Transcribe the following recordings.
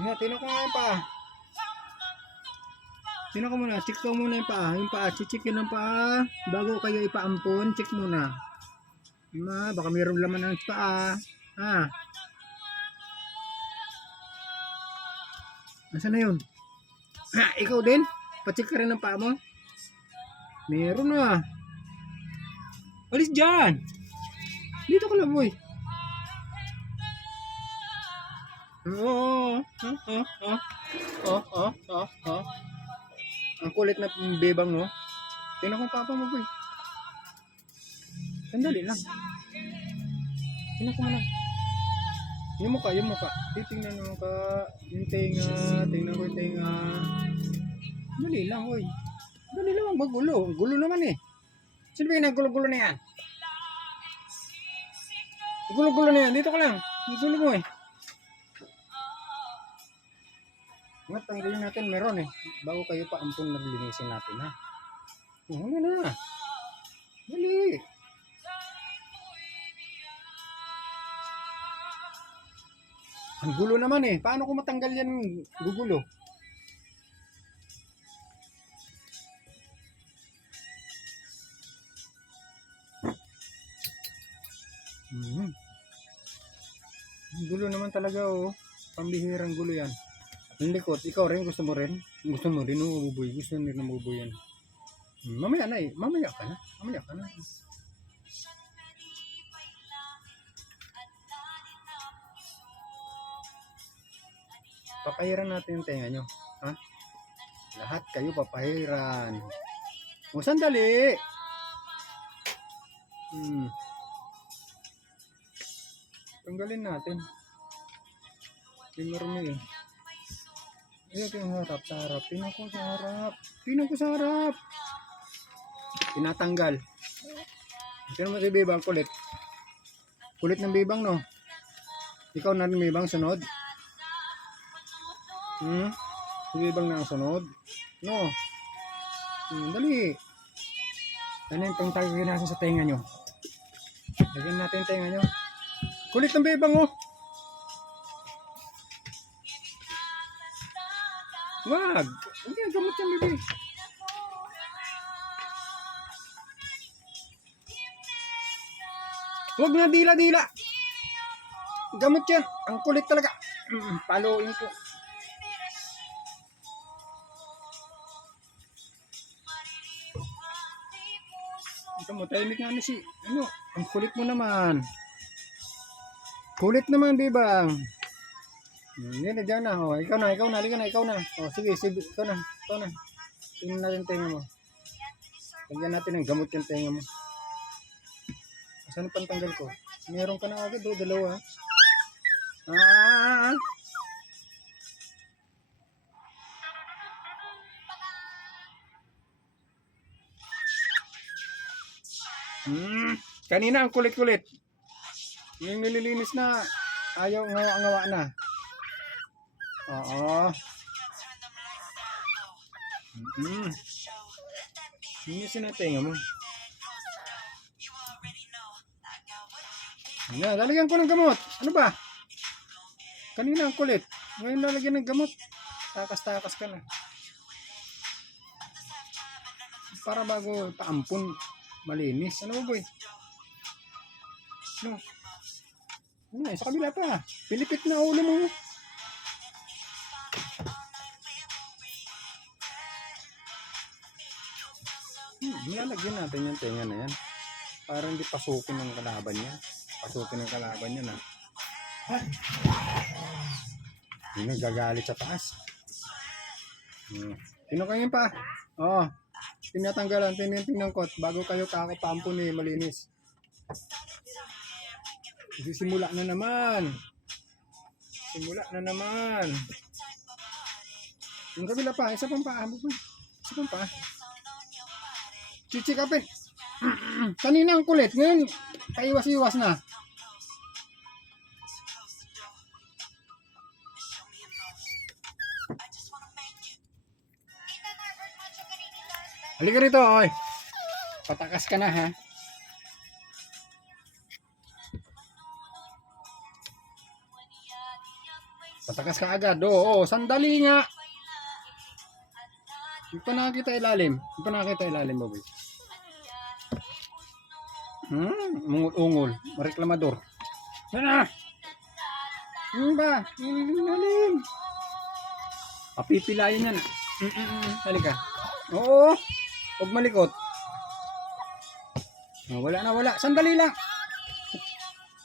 Nga, tingnan ko nga yung paa. Tingnan ko muna, check ko muna yung paa. Yung paa, chichikin ng paa. Bago kayo ipaampon, check muna. Baka mayroong laman ng paa. Ah, nasaan na yun? Ha, ikaw din? Pacheck ka rin ng paa mo? Meron na. Alis dyan! Dito ka lang, boy. Oo. Oh. Ang kulit na bebang mo. Tingnan ko ang papa mo, boy. Sandali lang. Tingnan ko mo lang. Yung mukha. Titingnan mo ka. Yung tenga. Tingnan ko yung tenga. Dali lang, boy. Dali lang, magulo. Gulo naman eh. Sino ba yung naggulo-gulo na yan? Gulo-gulo na yan. Dito ka lang. Gulo mo eh. Nga, tanggalin natin. Meron eh. Bago kayo pa ampun naglinisin natin ha. Huli na. Dali. Ang gulo naman eh. Paano ko matanggal yan gugulo? Ang gulo naman talaga oh. Pambihirang gulo yan. Ang likot, ikaw rin, gusto mo rin? Gusto mo rin umububoy. Gusto mo rin umububoy yan. Mamaya na eh. Mamaya ka na. Papahiran natin yung tenga nyo. Ha? Lahat kayo papahiran. O sandali. Tanggalin natin. Tinurmi eh. Ito yung harap sa harap. Tingnan ko sa harap. Tinatanggal. Tingnan mo si Bebang kulit. Kulit ng Bebang no. Ikaw na rin Bebang sunod. Si Bebang na ang sunod. No. Dali. Ano yung pangtagin natin sa tenga nyo? Lagyan natin yung tenga nyo. Kulit ng Bebang oh. Wag. Hindi, gamot yan bebe. Huwag na dila-dila. Gamot yan. Ang kulit talaga. Paluin ko. Ito mo, tahimik nga na si. Ano? Ang kulit mo naman. Kulit naman, Bebang. Yan na dyan na. Oh, ikaw na. Ikaw na. Oh, sige, ikaw na. Tingnan natin tenga mo. Lagyan natin ng gamot yung tenga mo. Saan pantanggal ko? Meron ka na agad oh, dalawa. Kanina ang kulit-kulit. Yung nililinis na ayaw ngawa-ngawa na. Oo. Linisin na tenga mo. Yan, lalagyan ko ng gamot. Ano ba? Kanina ang kulit. Ngayon lalagyan ng gamot. Takas-takas ka na. Para bago paampun, malinis. Ano ba boy? No. Ano, sa kabila pa. Pilipit na ulo mo. Nilalagyan natin yung tenga na yan. Para hindi pasukin ng kalaban niya. Na. Hindi nagagalit sa taas. Tinukangin pa. Oo. Tinatanggalan, tingnan ko. Bago kayo kakapampun eh, malinis. Simula na naman. Yung kabila pa, isa pang paa. Chichikapin. Kanina ang kulit. Ngayon, paiwas-iwas na. Halika rito, oy. Patakas ka na, ha? Patakas ka agad. Oo, sandali nga. Hindi pa nakakita ilalim. Hindi pa nakakita ilalim, baboy. Ungol. Reklamador. Yan na. Ba? Ilalim. Papipilayin yan. Halika. Oo. Huwag malikot. Oh, wala na, wala. Sandali lang.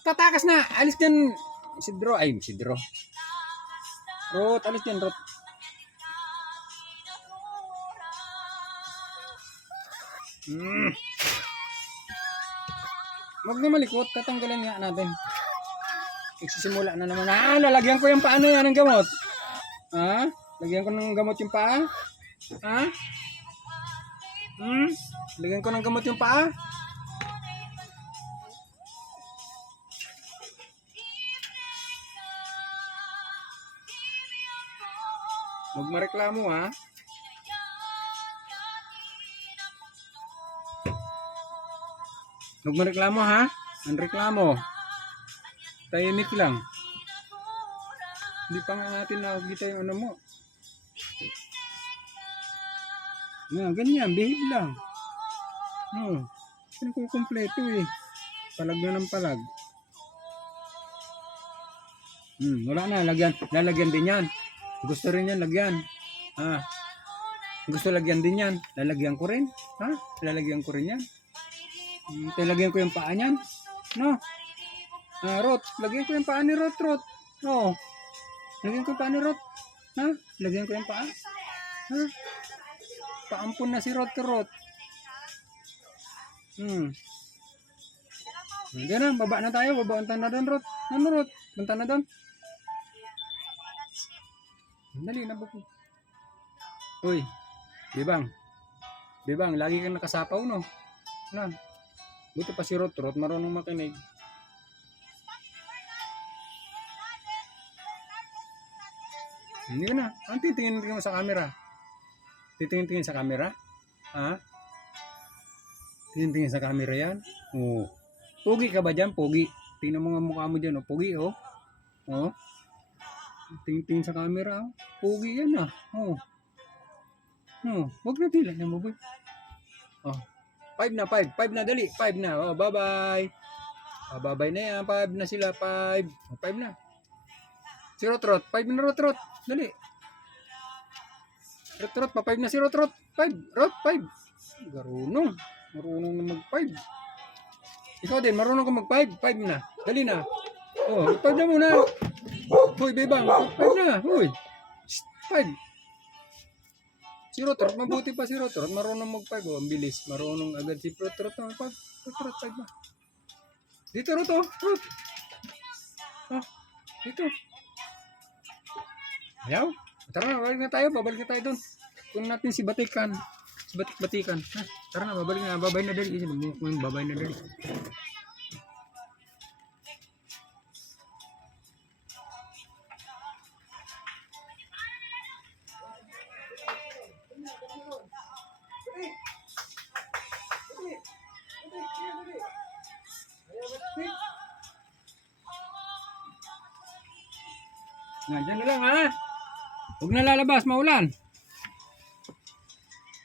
Tatakas na. Alis dyan. Sidro. Ay, Sidro. Rot, alis dyan, Rot. Huwag na malikot. Tatanggalan nga natin. Nagsisimula na naman. Lalagyan ko yung paano yan ng gamot. Lagyan ko ng gamot yung paa. Lagyan ko ng gamot yung paa. Huwag mareklamo ha. Huwag mareklamo ha. Ang reklamo. Tahimik lang. Hindi pa nga natin nakakita yung ano mo. Ganyan, behave lang. Hindi ko kumpleto eh. Palag na ng palag. Wala na, lalagyan din yan. Gusto rin yan, lagyan. Gusto lagyan din yan. Lalagyan ko rin. Lalagyan ko rin yan. Lagyan ko yung paa niyan. No? Rot, lagyan ko yung paa ni Rot. No. Lagyan ko yung paa ni Rot. Lagyan ko yung paa. Paampun na si Rot. Diyan na, baba na tayo. Punta na doon, Rot. Ano, Rot? Punta na doon. Dali na, bako. Uy, Bibang, lagi kang nakasapaw, no? Buti pa si Rot, marunong makinig. Hindi ka na. Ang titingin mo sa camera. Titingin sa camera? Tingin sa camera yan? Oo. Pogi ka ba dyan? Pogi. Tingnan mo nga mukha mo dyan. Pogi, oh. Tingin sa camera. Pogi yan, Huwag na tila na mo, boy. 5 na, 5 na, dali. 5 na. Bye-bye. Bye-bye na yan. 5 na sila. 5 na. Si Rot. 5 na, Rot. Dali. Rot, pa 5 na si Rot. 5. Rot, 5. Marunong na mag 5. Ikaw din, marunong ka mag 5. 5 na. Dali na. 5 na muna. Hoy, Bebang. 5 na. Hoy. 5. Si Rot, mabuti pa si Rot. Marunong mag 5. Ang bilis. Marunong agad si Rot. 5 na. Dito, Rot. Dito. Ayaw. Tara na, babalik na tayo doon. Kunin natin si Batikan. Batikan. Tara na, babalik na. Babay na dali. Babay na dali. Diyan na lang ha. Huwag na lalabas, maulan.